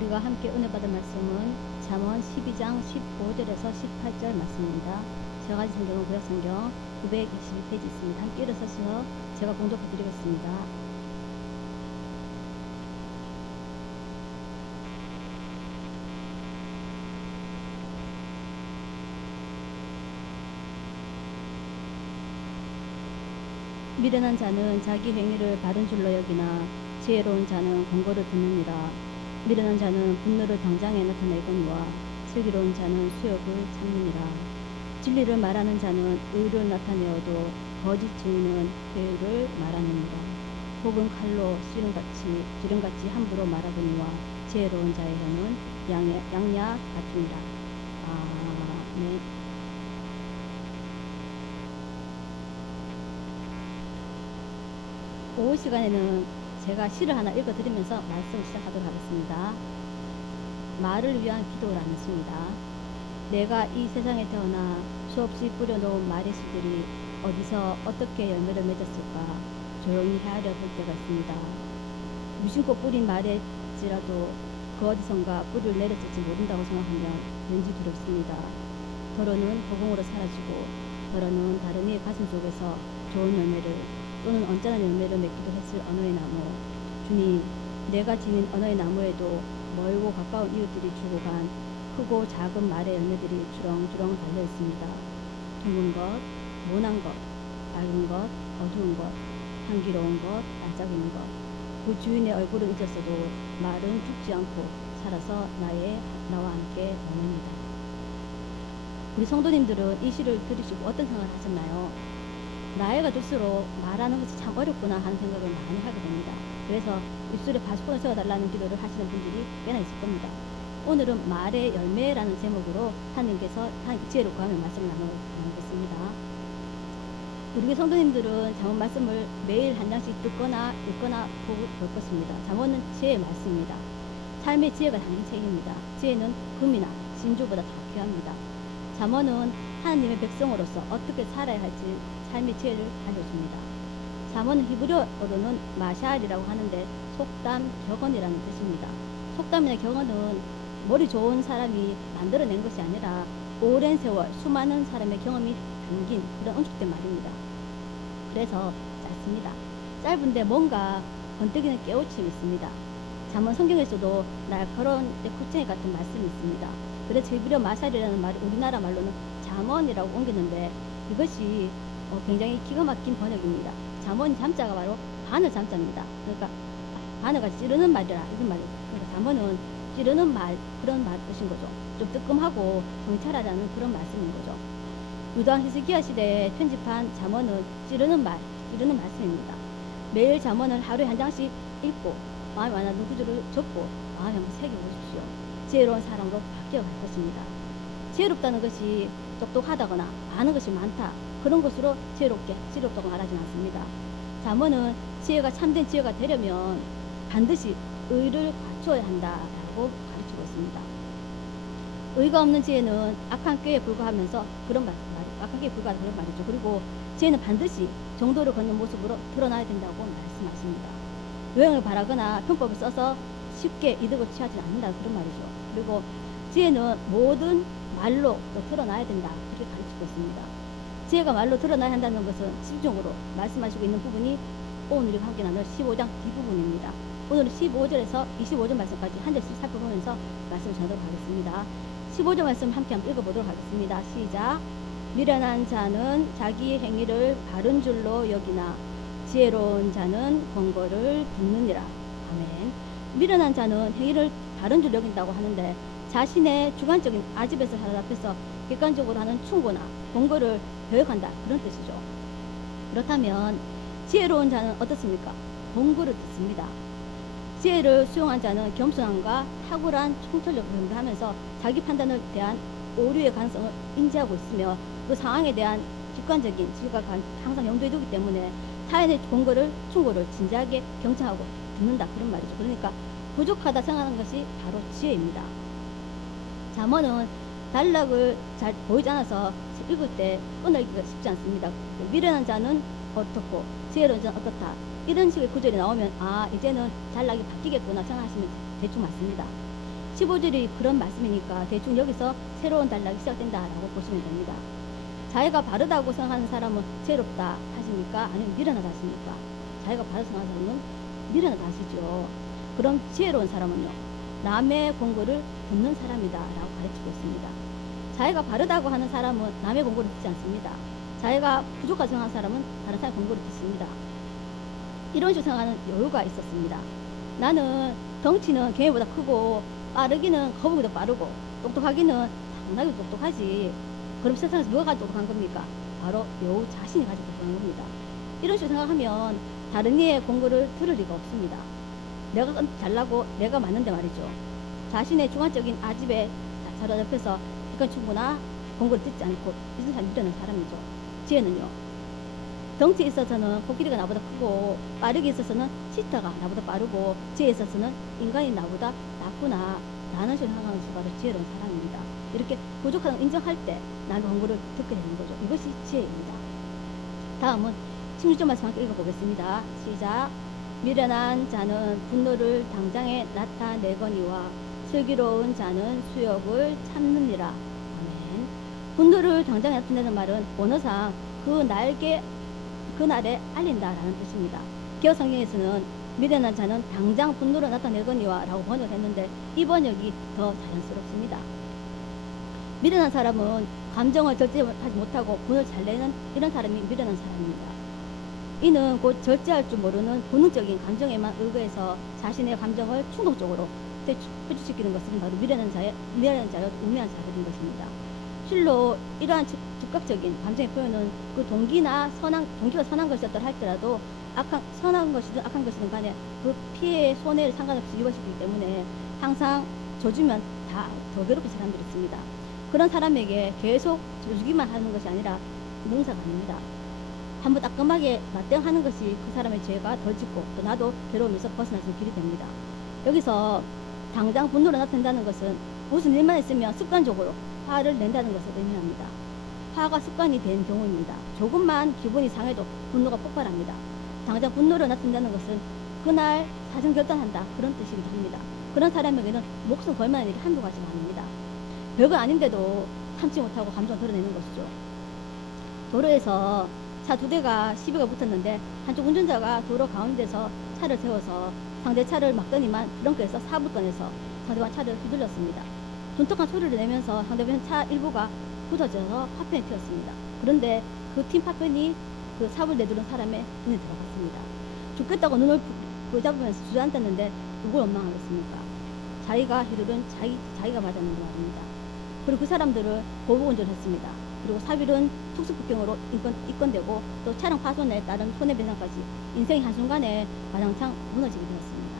우리가 함께 은혜 받은 말씀은 잠언 12장 15절에서 18절 말씀입니다. 제가 가진 성경은 구약성경 921페이지 있습니다. 함께 일어서서 제가 공독해 드리겠습니다. 미련한 자는 자기 행위를 바른 줄로 여기나 지혜로운 자는 권고를 듣느니라. 미련한 자는 분노를 당장에 나타내거니와 슬기로운 자는 수욕을 참느니라. 진리를 말하는 자는 의를 나타내어도 거짓 증인은 회의를 말하느니라. 혹은 칼로 지름같이 함부로 말하거니와 지혜로운 자의 혀는 양야 같으니라. 아멘. 오후 시간에는 제가 시를 하나 읽어드리면서 말씀을 시작하도록 하겠습니다. 말을 위한 기도라는 시입니다. 내가 이 세상에 태어나 수없이 뿌려놓은 말의 씨들이 어디서 어떻게 열매를 맺었을까 조용히 헤아려 볼 때가 있습니다. 무심코 뿌린 말일지라도 그 어디선가 뿌리를 내려질지 모른다고 생각하면 왠지 두렵습니다. 더러는 허공으로 사라지고 더러는 다른 이의 가슴 속에서 좋은 열매를 또는 언짢은 열매를 맺기도 했을 언어의 나무. 주님, 내가 지닌 언어의 나무에도 멀고 가까운 이웃들이 주고 간 크고 작은 말의 열매들이 주렁주렁 달려 있습니다. 둥근 것, 모난 것, 밝은 것, 어두운 것, 향기로운 것, 반짝이는 것. 그 주인의 얼굴은 잊었어도 말은 죽지 않고 살아서 나와 함께 다닙니다. 우리 성도님들은 이 시를 들으시고 어떤 생각을 하셨나요? 나이가 들수록 말하는 것이 참 어렵구나 하는 생각을 많이 하게 됩니다. 그래서 입술에 바수콘을 세워달라는 기도를 하시는 분들이 꽤나 있을 겁니다. 오늘은 말의 열매라는 제목으로 하나님께서 지혜로 구하며 말씀을 나누겠습니다. 우리 성도님들은 잠언 말씀을 매일 한 장씩 듣거나 읽거나 볼 것입니다. 잠언은 지혜의 말씀입니다. 삶의 지혜가 담긴 책입니다. 지혜는 금이나 진주보다 더 귀합니다. 잠언은 하나님의 백성으로서 어떻게 살아야 할지 삶의 지혜를 알려줍니다. 잠언은 히브리어로는 마샬이라고 하는데 속담, 격언이라는 뜻입니다. 속담이나 격언은 머리 좋은 사람이 만들어낸 것이 아니라 오랜 세월 수많은 사람의 경험이 담긴 그런 응축된 말입니다. 그래서 짧습니다. 짧은데 뭔가 번뜩이는 깨우침이 있습니다. 잠언 성경에서도 날카로운 콧쟁이 같은 말씀이 있습니다. 그래서 히브리어 마샬이라는 말이 우리나라 말로는 잠언이라고 옮기는데 이것이 굉장히 기가 막힌 번역입니다. 잠언 잠자가 바로 바늘 잠자입니다. 그러니까 바늘같이 찌르는 말이라 이런 말입니다. 그러니까 잠언은 찌르는 말 그런 말 뜻인 거죠. 좀 뜨끔하고 경찰하자는 그런 말씀인 거죠. 유다왕 히스기야 시대에 편집한 잠언은 찌르는 말씀입니다. 매일 잠언을 하루에 한 장씩 읽고 마음에 와닿는 구절을 적고 마음에 한번 새겨보십시오. 지혜로운 사람으로 바뀌어갈 것입니다. 지혜롭다는 것이 똑똑하다거나 아는 것이 많다 그런 것으로 지혜롭다고 말하진 않습니다. 잠언은 지혜가 참된 지혜가 되려면 반드시 의를 갖춰야 한다라고 가르치고 있습니다. 의가 없는 지혜는 악한 꾀에 불과하면서 악한 꾀에 불과하다 그런 말이죠. 그리고 지혜는 반드시 정도를 걷는 모습으로 드러나야 된다고 말씀하십니다. 요행을 바라거나 편법을 써서 쉽게 이득을 취하지 않는다 그런 말이죠. 그리고 지혜는 모든 말로 또 드러나야 된다 그렇게 가르치고 있습니다. 지혜가 말로 드러나야 한다는 것은 집중으로 말씀하시고 있는 부분이 오늘 우리가 함께 나눌 15장 뒷부분입니다. 오늘은 15절에서 25절 말씀까지 한 절씩 살펴보면서 말씀을 전하도록 하겠습니다. 15절 말씀 함께 한번 읽어보도록 하겠습니다. 시작. 미련한 자는 자기 행위를 바른 줄로 여기나 지혜로운 자는 권고를 듣느니라. 아멘. 미련한 자는 행위를 바른 줄로 여긴다고 하는데 자신의 주관적인 아집에서 앞에서 객관적으로 하는 충고나 권고를 교역한다 그런 뜻이죠. 그렇다면 지혜로운 자는 어떻습니까? 권고를 듣습니다. 지혜를 수용한 자는 겸손함과 탁월한 통찰력을 겸비하면서 자기 판단에 대한 오류의 가능성을 인지하고 있으며 그 상황에 대한 객관적인 지혜가 항상 염두에 두기 때문에 타인의 충고를 진지하게 경청하고 듣는다 그런 말이죠. 그러니까 부족하다 생각하는 것이 바로 지혜입니다. 잠언은 단락을 잘 보이지 않아서 읽을 때 끊어읽기가 쉽지 않습니다. 미련한 자는 어떻고 지혜로운 자는 어떻다 이런 식의 구절이 나오면 이제는 단락이 바뀌겠구나 생각하시면 대충 맞습니다. 15절이 그런 말씀이니까 대충 여기서 새로운 단락이 시작된다라고 보시면 됩니다. 자기가 바르다고 생각하는 사람은 지혜롭다 하십니까? 아니면 미련하다 하십니까? 자기가 바르다고 생각하는 사람은 미련하다 하시죠. 그럼 지혜로운 사람은요, 남의 공고를 듣는 사람이다 라고 가르치고 있습니다. 자기가 바르다고 하는 사람은 남의 공고를 듣지 않습니다. 자기가 부족하다고 생각하는 사람은 다른 사람의 공고를 듣습니다. 이런 식으로 생각하는 여유가 있었습니다. 나는 덩치는 개미보다 크고 빠르기는 거북이보다 빠르고 똑똑하기는 상당히 똑똑하지. 그럼 세상에서 누가 가지고 똑똑한 겁니까? 바로 여우 자신이 가지고 똑똑한 겁니다. 이런 식으로 생각하면 다른 이의 공고를 들을 리가 없습니다. 내가 잘나고 내가 맞는데 말이죠. 자신의 주관적인 아집에 사로잡혀서 이건 충분하 공고를 듣지 않고 이런 사람이 미련한 사람이죠. 지혜는요, 덩치에 있어서는 코끼리가 나보다 크고 빠르게 있어서는 치타가 나보다 빠르고 지혜에 있어서는 인간이 나보다 낫구나 라는 식으로 생각하는 수가 바로 지혜로운 사람입니다. 이렇게 부족한 걸 인정할 때 남의 공고를 듣게 되는 거죠. 이것이 지혜입니다. 다음은 16절 말씀 함께 읽어보겠습니다. 시작. 미련한 자는 분노를 당장에 나타내거니와 슬기로운 자는 수욕을 참느니라. 아멘. 분노를 당장에 나타내는 말은 원어상 그날에 알린다라는 뜻입니다. 기억 성경에서는 미련한 자는 당장 분노를 나타내거니와 라고 번역을 했는데 이 번역이 더 자연스럽습니다. 미련한 사람은 감정을 절제하지 못하고 분을 잘 내는 이런 사람이 미련한 사람입니다. 이는 곧 절제할 줄 모르는 본능적인 감정에만 의거해서 자신의 감정을 충동적으로 표출시키는 것은 바로 미련한 자여 우매한 자들인 것입니다. 실로 이러한 즉각적인 감정의 표현은 그 동기가 선한 것이었다 할지라도 선한 것이든 악한 것이든 간에 그 피해 손해를 상관없이 유발시키기 때문에 항상 져주면 다 더 괴롭힌 사람들이 있습니다. 그런 사람에게 계속 져주기만 하는 것이 아니라 능사가 아닙니다. 한번 따끔하게 맞대응하는 것이 그 사람의 죄가 덜 짓고 또 나도 괴로움에서 벗어날 수 있는 길이 됩니다. 여기서 당장 분노를 나타낸다는 것은 무슨 일만 있으면 습관적으로 화를 낸다는 것을 의미합니다. 화가 습관이 된 경우입니다. 조금만 기분이 상해도 분노가 폭발합니다. 당장 분노를 나타낸다는 것은 그날 사정 결단한다 그런 뜻이기도 합니다. 그런 사람에게는 목숨 걸 만한 일이 한두 가지가 아닙니다. 별거 아닌데도 참지 못하고 감정을 드러내는 것이죠. 도로에서 차 두 대가 시비가 붙었는데 한쪽 운전자가 도로 가운데서 차를 세워서 상대 차를 막더니만 트렁크에서 사부 꺼내서 상대방 차를 휘둘렀습니다. 둔탁한 소리를 내면서 상대방 차 일부가 부서져서 파편이 튀었습니다. 그런데 그 튄 파편이 그 사부를 내두른 사람의 눈에 들어갔습니다. 죽겠다고 눈을 붙잡으면서 주저앉았는데 누굴 원망하겠습니까? 자기가 휘두른 자기가 맞았는데 말입니다. 그리고 그 사람들을 보복운전을 했습니다. 그리고 사빌은 특수폭행으로 입건되고 또 차량 파손에 따른 손해배상까지 인생의 한순간에 와장창 무너지게 되었습니다.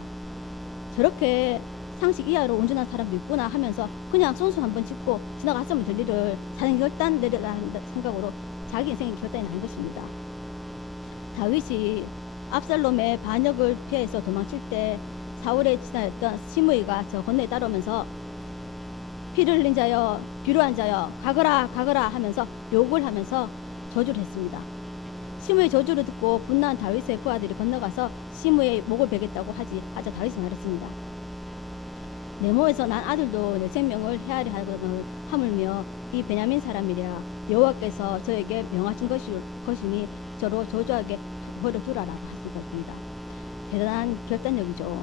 저렇게 상식 이하로 운전한 사람도 있구나 하면서 그냥 손수 한번 짚고 지나갔으면 될 일을 사정 결단 내려라는 생각으로 자기 인생의 결단이 난 것입니다. 다윗이 압살롬의 반역을 피해서 도망칠 때 사울의 지나였던 시므이가 저 건너에 따라오면서 피를 흘린 자여 비루한 자여 가거라 하면서 욕을 하면서 저주를 했습니다. 시므의 저주를 듣고 분노한 다윗의 그 아들이 건너가서 시므의 목을 베겠다고 하자 다윗이 말했습니다. 내 몸에서 난 아들도 내 생명을 헤아려 하물며 이 베냐민 사람이랴 여호와께서 저에게 명하신 것이니 저로 저주하게 버려두라라 하셨습니다. 대단한 결단력이죠.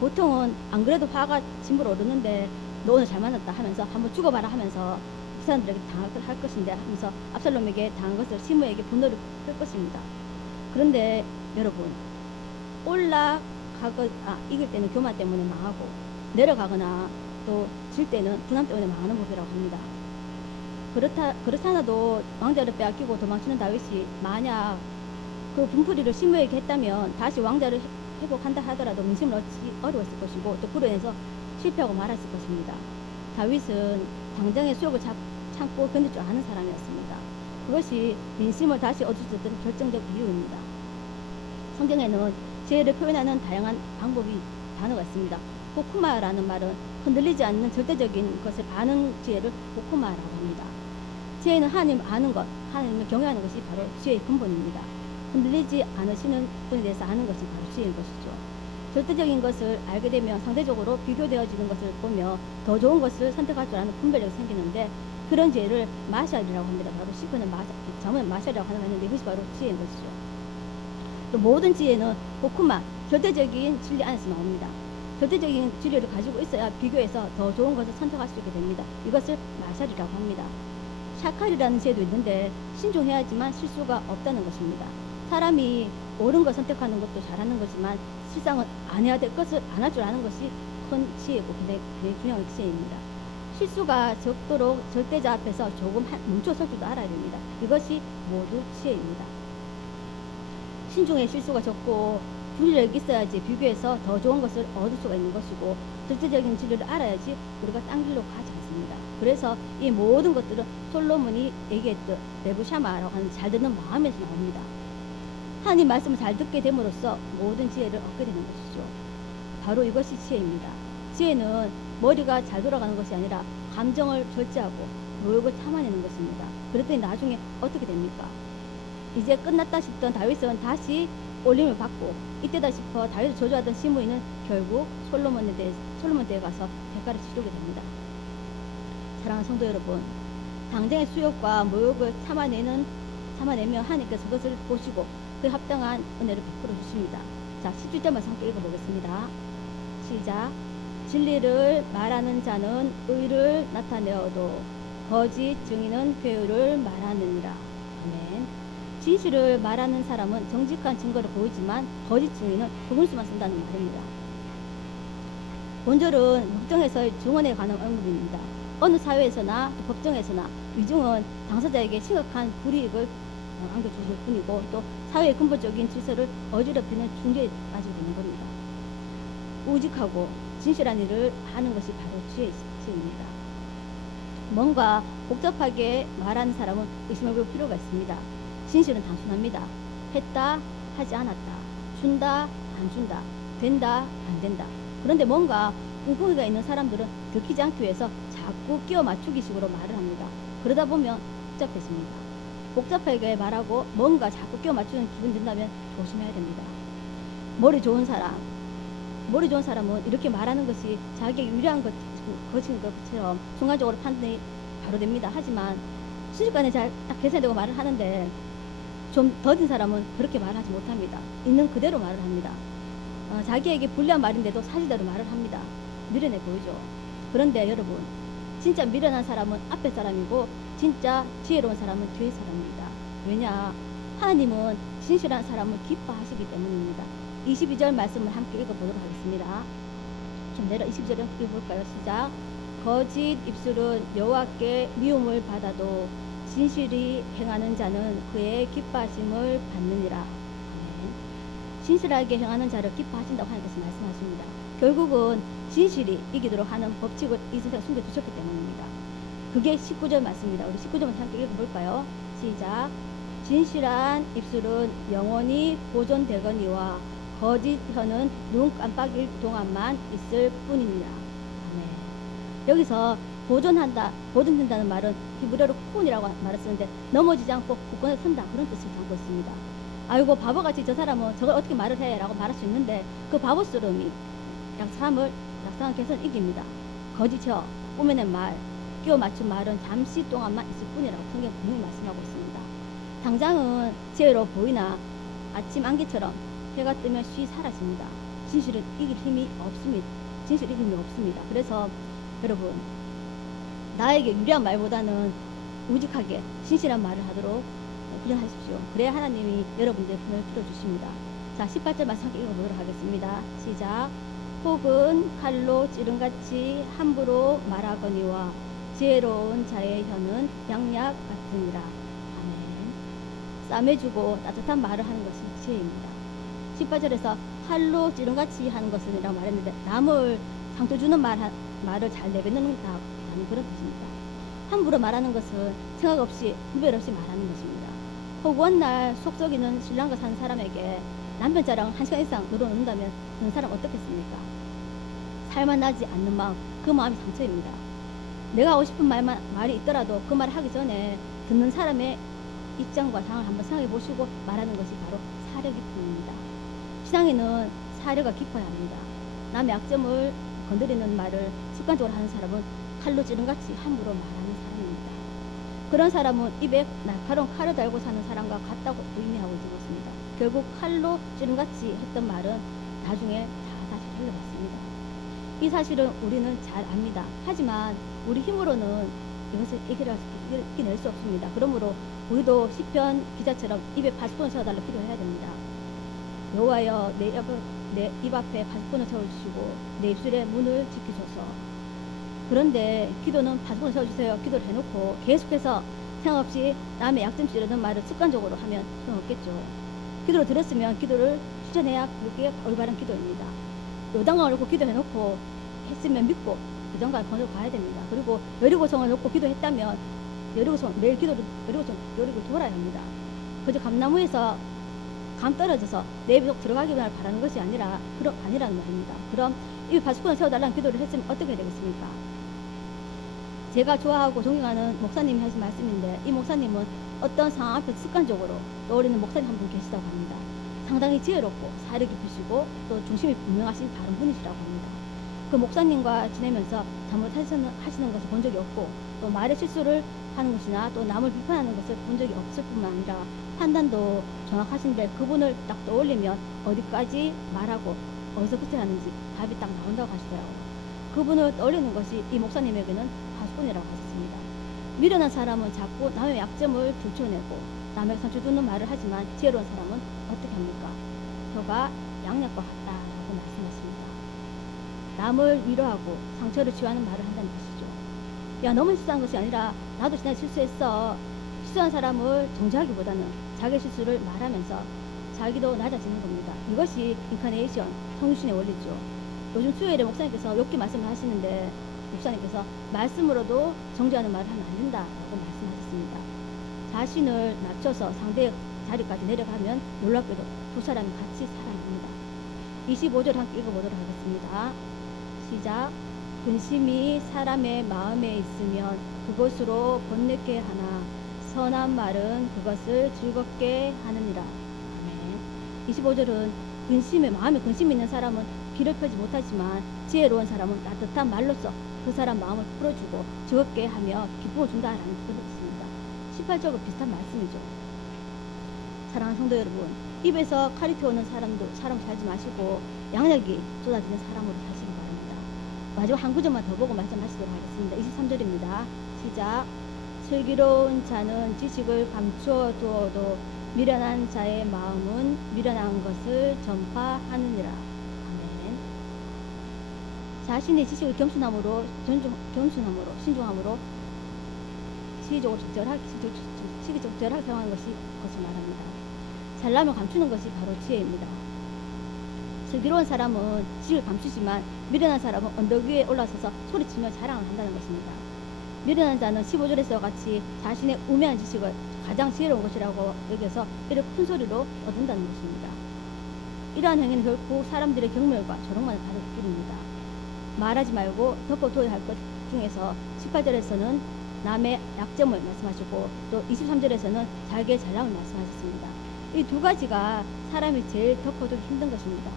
보통은 안 그래도 화가 짐으로 오르는데 너 오늘 잘 만났다 하면서 한번 죽어봐라 하면서 그 사람들에게 할 것인데 하면서 압살롬에게 당한 것을 시므에게 분노를 끌 것입니다. 그런데 여러분 이길 때는 교만 때문에 망하고 내려가거나 또 질 때는 분함 때문에 망하는 법이라고 합니다. 그렇다나도 왕자를 빼앗기고 도망치는 다윗이 만약 그 분풀이를 시므에게 했다면 다시 왕자를 회복한다 하더라도 민심을 얻기 어려웠을 것이고 또 그로 인해서 실패하고 말았을 것입니다. 다윗은 광장의 수욕을 참고 견딜 줄 아는 사람이었습니다. 그것이 민심을 다시 얻을 수 있던 결정적 이유입니다. 성경에는 지혜를 표현하는 다양한 단어가 있습니다. 호쿠마라는 말은 흔들리지 않는 절대적인 것을 아는 지혜를 호쿠마라고 합니다. 지혜는 하나님 아는 것, 하나님을 경외하는 것이 바로 지혜의 근본입니다. 흔들리지 않으시는 분에 대해서 아는 것이 바로 지혜인 것이죠. 절대적인 것을 알게 되면 상대적으로 비교되어지는 것을 보며 더 좋은 것을 선택할 줄 아는 분별력이 생기는데, 그런 지혜를 마샬이라고 합니다. 바로 시편은 잠언은 마샬이라고 하는데 이것이 바로 지혜인 것이죠. 또 모든 지혜는 호쿠마, 절대적인 진리 안에서 나옵니다. 절대적인 진리를 가지고 있어야 비교해서 더 좋은 것을 선택할 수 있게 됩니다. 이것을 마샬이라고 합니다. 샤칼이라는 지혜도 있는데 신중해야지만 실수가 없다는 것입니다. 사람이 옳은 것 선택하는 것도 잘하는 거지만 실상은 안 해야 될 것을 안 할 줄 아는 것이 큰 지혜고 굉장히 중요한 지혜입니다. 실수가 적도록 절대자 앞에서 조금 멈춰설 줄도 알아야 됩니다. 이것이 모두 지혜입니다. 신중에 실수가 적고 분별력이 있어야지 비교해서 더 좋은 것을 얻을 수가 있는 것이고, 절대적인 진리를 알아야지 우리가 딴 길로 가지 않습니다. 그래서 이 모든 것들은 솔로몬이 얘기했던 레브샤마라고 하는 잘 듣는 마음에서 나옵니다. 하나님 말씀을 잘 듣게 됨으로써 모든 지혜를 얻게 되는 것이죠. 바로 이것이 지혜입니다. 지혜는 머리가 잘 돌아가는 것이 아니라 감정을 절제하고 노력을 참아내는 것입니다. 그랬더니 나중에 어떻게 됩니까? 이제 끝났다 싶던 다윗은 다시 올림을 받고, 이때다 싶어 다윗을 저주하던 시므이는 결국 솔로몬 때에 가서 대가를 치르게 됩니다. 사랑하는 성도 여러분, 당장의 수욕과 모욕을 참아내면 하나님께서 그것을 보시고 그에 합당한 은혜를 베풀어 주십니다. 자, 17절만 함께 읽어보겠습니다. 시작. 진리를 말하는 자는 의를 나타내어도 거짓 증인은 괴유를 말하느니라. 아멘. 진실을 말하는 사람은 정직한 증거를 보이지만 거짓 증인은 구분수만 쓴다는 말입니다. 본절은 법정에서의 증언에 관한 언급입니다. 어느 사회에서나 법정에서나 위증은 당사자에게 심각한 불이익을 안겨줄 뿐이고, 또 사회의 근본적인 질서를 어지럽히는 중재에 빠지게 되는 겁니다. 우직하고 진실한 일을 하는 것이 바로 지혜입니다. 뭔가 복잡하게 말하는 사람은 의심해 볼 필요가 있습니다. 진실은 단순합니다. 했다, 하지 않았다, 준다, 안 준다, 된다, 안 된다. 그런데 뭔가 꿍꿍이가 있는 사람들은 들키지 않기 위해서 자꾸 끼워 맞추기 식으로 말을 합니다. 그러다 보면 복잡해집니다. 복잡하게 말하고 뭔가 자꾸 끼워 맞추는 기분 든다면 조심해야 됩니다. 머리 좋은 사람은 이렇게 말하는 것이 자기에게 유리한 것인 것처럼 순간적으로 판단이 바로 됩니다. 하지만 순식간에 잘 딱 계산되고 말을 하는데, 좀 더딘 사람은 그렇게 말하지 못합니다. 있는 그대로 말을 합니다. 자기에게 불리한 말인데도 사실대로 말을 합니다. 미련해 보이죠. 그런데 여러분, 진짜 미련한 사람은 앞에 사람이고 진짜 지혜로운 사람은 뒤에 사람입니다. 왜냐? 하나님은 진실한 사람을 기뻐하시기 때문입니다. 22절 말씀을 함께 읽어보도록 하겠습니다. 좀 내려 22절 읽어볼까요? 시작. 거짓 입술은 여호와께 미움을 받아도 진실이 행하는 자는 그의 기뻐하심을 받느니라. 아멘. 진실하게 행하는 자를 기뻐하신다고 하나님께서 말씀하십니다. 결국은 진실이 이기도록 하는 법칙을 이 세상에 숨겨두셨기 때문입니다. 그게 19절 말씀입니다. 우리 19절만 함께 읽어볼까요? 시작. 진실한 입술은 영원히 보존되거니와 거짓 혀는 눈 깜빡일 동안만 있을 뿐이니라. 아멘. 여기서 보존된다는 말은 히브리어로 쿤이라고 말을 쓰는데, 넘어지지 않고 굳건히 선다, 그런 뜻을 담고 있습니다. 아이고 바보같이 저 사람은 저걸 어떻게 말을 해 라고 말할 수 있는데, 그 바보스러움이 약상한 개선을 이깁니다. 거짓혀, 꾸며낸 말, 끼워 맞춘 말은 잠시 동안만 있을 뿐이라고 성경 분명히 말씀하고 있습니다. 당장은 지혜로 보이나 아침 안개처럼 해가 뜨면 쉬 사라집니다. 진실을 이길 힘이 없습니다. 그래서 여러분, 나에게 유리한 말보다는 우직하게 진실한 말을 하도록 훈련하십시오. 그래야 하나님이 여러분들의 분을 들어주십니다. 자, 18절 말씀 함께 읽어보도록 하겠습니다. 시작. 혹은 칼로 찌른같이 함부로 말하거니와 지혜로운 자의 혀는 양약 같으니라. 아멘. 싸매주고 따뜻한 말을 하는 것이 지혜입니다. 18절에서 칼로 찌른같이 하는 것이라고 말했는데, 남을 상처 주는 말을 잘 내뱉는다는 그런 뜻입니다. 함부로 말하는 것은 생각 없이 구별 없이 말하는 것입니다. 허구한 날 속 썩이는 신랑과 사는 사람에게 남편 자랑 1시간 이상 늘어놓는다면 그런 사람 어떻겠습니까? 살만 나지 않는 마음, 그 마음이 상처입니다. 내가 하고 싶은 말이 있더라도 그 말을 하기 전에 듣는 사람의 입장과 상황을 한번 생각해 보시고 말하는 것이 바로 사려 깊음입니다. 신앙에는 사려가 깊어야 합니다. 남의 약점을 건드리는 말을 습관적으로 하는 사람은 칼로 찌른같이 함부로 말하는 사람입니다. 그런 사람은 입에 날카로운 칼을 달고 사는 사람과 같다고 의미하고 있는 것입니다. 결국 칼로 찌른같이 했던 말은 나중에 다시 흘러갔습니다. 이 사실은 우리는 잘 압니다. 하지만 우리 힘으로는 이것을 이겨낼 수 없습니다. 그러므로 우리도 시편 기자처럼 입에 파수꾼을 세워달라 기도해야 됩니다. 여호와여 내 입 앞에 파수꾼을 세워주시고 내 입술의 문을 지키소서. 그런데 기도는 파수꾼을 세워주세요 기도를 해놓고 계속해서 생각 없이 남의 약점 찌르는 말을 습관적으로 하면 소용없겠죠. 기도를 들었으면 기도를 실천해야 그게 올바른 기도입니다. 요단강을 놓고 기도해놓고 했으면 믿고 요단강을 건너 가야 됩니다. 그리고 여리고성을 놓고 기도했다면 여리고성 매일 여리고 돌아야 합니다. 그저 감나무에서 감 떨어져서 내 입에 들어가기만 바라는 것이 아니라는 말입니다. 그럼 이 파수꾼을 세워달라는 기도를 했으면 어떻게 되겠습니까? 제가 좋아하고 존경하는 목사님이 하신 말씀인데, 이 목사님은 어떤 상황 앞에 습관적으로 떠오르는 목사님 한 분 계시다고 합니다. 상당히 지혜롭고 사려 깊으시고 또 중심이 분명하신 다른 분이시라고 합니다. 그 목사님과 지내면서 잘못하시는 것을 본 적이 없고, 또 말의 실수를 하는 것이나 또 남을 비판하는 것을 본 적이 없을 뿐만 아니라 판단도 정확하신데, 그분을 딱 떠올리면 어디까지 말하고 어디서 끝을 하는지 답이 딱 나온다고 하시더라고요. 그분을 떠올리는 것이 이 목사님에게는 파수꾼이라고 하셨습니다. 미련한 사람은 자꾸 남의 약점을 들춰내고 남에게 상처 주는 말을 하지만, 지혜로운 사람은 어떻게 합니까? 혀가 양약과 같다라고 말씀하십니다. 남을 위로하고 상처를 치유하는 말을 한다는 것이죠. 야, 너무 실수한 것이 아니라 나도 지난해 실수했어. 실수한 사람을 정죄하기보다는 자기 실수를 말하면서 자기도 낮아지는 겁니다. 이것이 인카네이션, 성신의 원리죠. 요즘 수요일에 목사님께서 욥기 말씀을 하시는데, 목사님께서 말씀으로도 정죄하는 말을 하면 안 된다라고 말씀하셨습니다. 자신을 낮춰서 상대의 자리까지 내려가면 놀랍게도 두 사람이 같이 살아납니다. 25절 함께 읽어보도록 하겠습니다. 시작. 근심이 사람의 마음에 있으면 그것으로 번뇌케 하나 선한 말은 그것을 즐겁게 하느니라. 아멘. 25절은 마음에 근심이 있는 사람은 귀를 펴지 못하지만, 지혜로운 사람은 따뜻한 말로써 그 사람 마음을 풀어주고 즐겁게 하며 기쁨을 준다라는 뜻입니다. 18절과 비슷한 말씀이죠. 사랑하는 성도 여러분, 입에서 칼이 튀어오는 사람 살지 마시고 양력이 쏟아지는 사람으로 사시기 바랍니다. 마지막 한 구절만 더 보고 말씀하시도록 하겠습니다. 23절입니다. 시작. 슬기로운 자는 지식을 감추어 두어도 미련한 자의 마음은 미련한 것을 전파하느니라. 아멘. 자신의 지식을 겸손함으로 신중함으로 시기적으로 적절하게 사용하는 것을 말합니다. 잘나면 감추는 것이 바로 지혜입니다. 슬기로운 사람은 지식을 감추지만, 미련한 사람은 언덕 위에 올라서서 소리치며 자랑을 한다는 것입니다. 미련한 자는 15절에서 같이 자신의 우매한 지식을 가장 지혜로운 것이라고 여겨서 이를 큰 소리로 얻는다는 것입니다. 이러한 행위는 결국 사람들의 경멸과 조롱만을 받을 길입니다. 말하지 말고 덮어둬야 할 것 중에서 18절에서는 남의 약점을 말씀하시고, 또 23절에서는 자기의 잘남을 말씀하셨습니다. 이 두 가지가 사람이 제일 덮어두기 힘든 것입니다.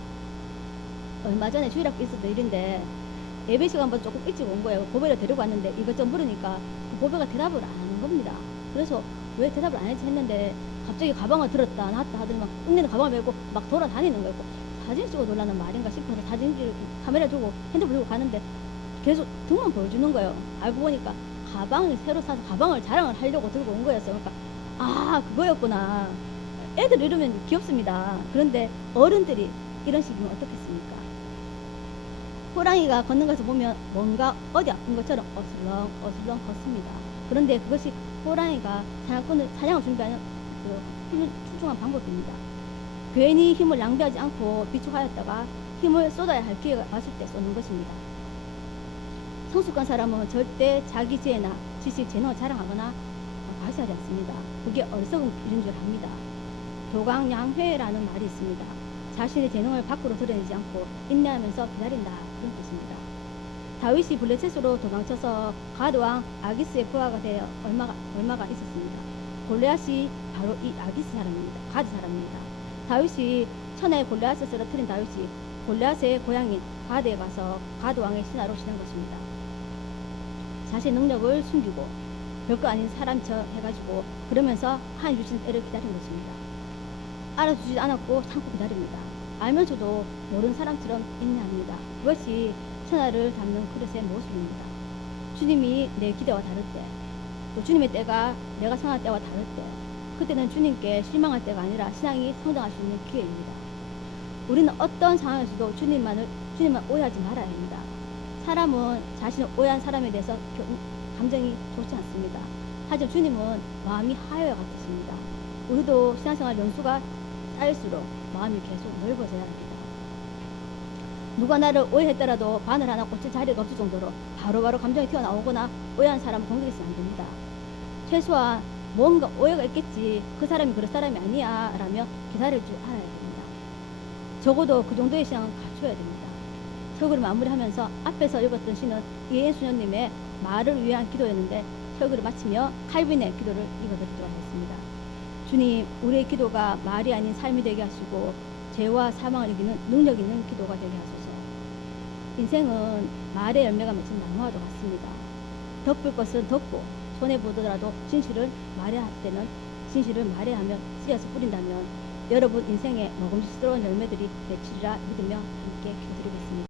얼마 전에 주일학교 있었던 일인데, 예배 시간보다 조금 일찍 온 거예요. 보배를 데리고 왔는데 이것저것 물으니까 보배가 대답을 안 하는 겁니다. 그래서 왜 대답을 안 했지 했는데, 갑자기 가방을 들었다 놨다 하더니 막 끝내는 가방을 메고 막 돌아다니는 거예요. 사진 찍어 놀라는 말인가 싶어서 카메라 두고 핸드폰 들고 가는데 계속 등만 보여주는 거예요. 알고 보니까 가방을 새로 사서 가방을 자랑을 하려고 들고 온 거였어요. 그러니까 그거였구나. 애들 이러면 귀엽습니다. 그런데 어른들이 이런 식이면 어떻겠습니까? 호랑이가 걷는 것을 보면 뭔가 어디 아픈 것처럼 어슬렁 걷습니다. 그런데 그것이 호랑이가 사냥을 준비하는 출중한 방법입니다. 괜히 힘을 낭비하지 않고 비축하였다가 힘을 쏟아야 할 기회가 왔을 때 쏟는 것입니다. 성숙한 사람은 절대 자기 지혜나 지식, 재능을 자랑하거나 과시하지 않습니다. 그게 어리석은 일인 줄 압니다. 교강양회라는 말이 있습니다. 자신의 재능을 밖으로 드러내지 않고 인내하면서 기다린다, 그런 뜻입니다. 다윗이 블레셋으로 도망쳐서 가드왕 아기스의 부하가 되어 얼마가 있었습니다. 골리앗이 바로 이 아기스 사람입니다. 가드 사람입니다. 다윗이 천하의 골리앗을 쓰러뜨린 다윗이 골리앗의 고향인 가드에 가서 가드 왕의 신하로 지낸 것입니다. 자신의 능력을 숨기고 별거 아닌 사람 척 해가지고 그러면서 하나님 주신 때를 기다린 것입니다. 알아주지 않았고 참고 기다립니다. 알면서도 모르는 사람처럼 인내합니다. 그것이 천하를 담는 그릇의 모습입니다. 주님이 내 기대와 다를 때, 또 주님의 때가 내가 생각할 때와 다를 때, 그때는 주님께 실망할 때가 아니라 신앙이 성장할 수 있는 기회입니다. 우리는 어떤 상황에서도 주님만 오해하지 말아야 합니다. 사람은 자신을 오해한 사람에 대해서 감정이 좋지 않습니다. 하지만 주님은 마음이 하여와 같으십니다. 우리도 신앙생활 연수가 쌓일수록 마음이 계속 넓어져야 합니다. 누가 나를 오해했더라도 바늘 하나 꽂힐 자리가 없을 정도로 바로바로 감정이 튀어나오거나 오해한 사람을 공격해서는 안 됩니다. 최소한 뭔가 오해가 있겠지, 그 사람이 그럴 사람이 아니야 라며 기다릴 줄 알아야 됩니다. 적어도 그 정도의 신앙은 갖춰야 됩니다. 설교를 마무리하면서 앞에서 읽었던 시는 이혜인 수녀님의 말을 위한 기도였는데, 설교를 마치며 칼빈의 기도를 읽어드리도록 하겠습니다. 주님, 우리의 기도가 말이 아닌 삶이 되게 하시고 죄와 사망을 이기는 능력 있는 기도가 되게 하소서. 인생은 말의 열매가 맺힌 나무와도 같습니다. 덮을 것은 덮고 손해보더라도 진실을 말해야 할 때는 진실을 말해야 하며 씨앗을 뿌린다면 여러분 인생에 먹음직스러운 열매들이 맺히리라 믿으며 함께 기도드리겠습니다.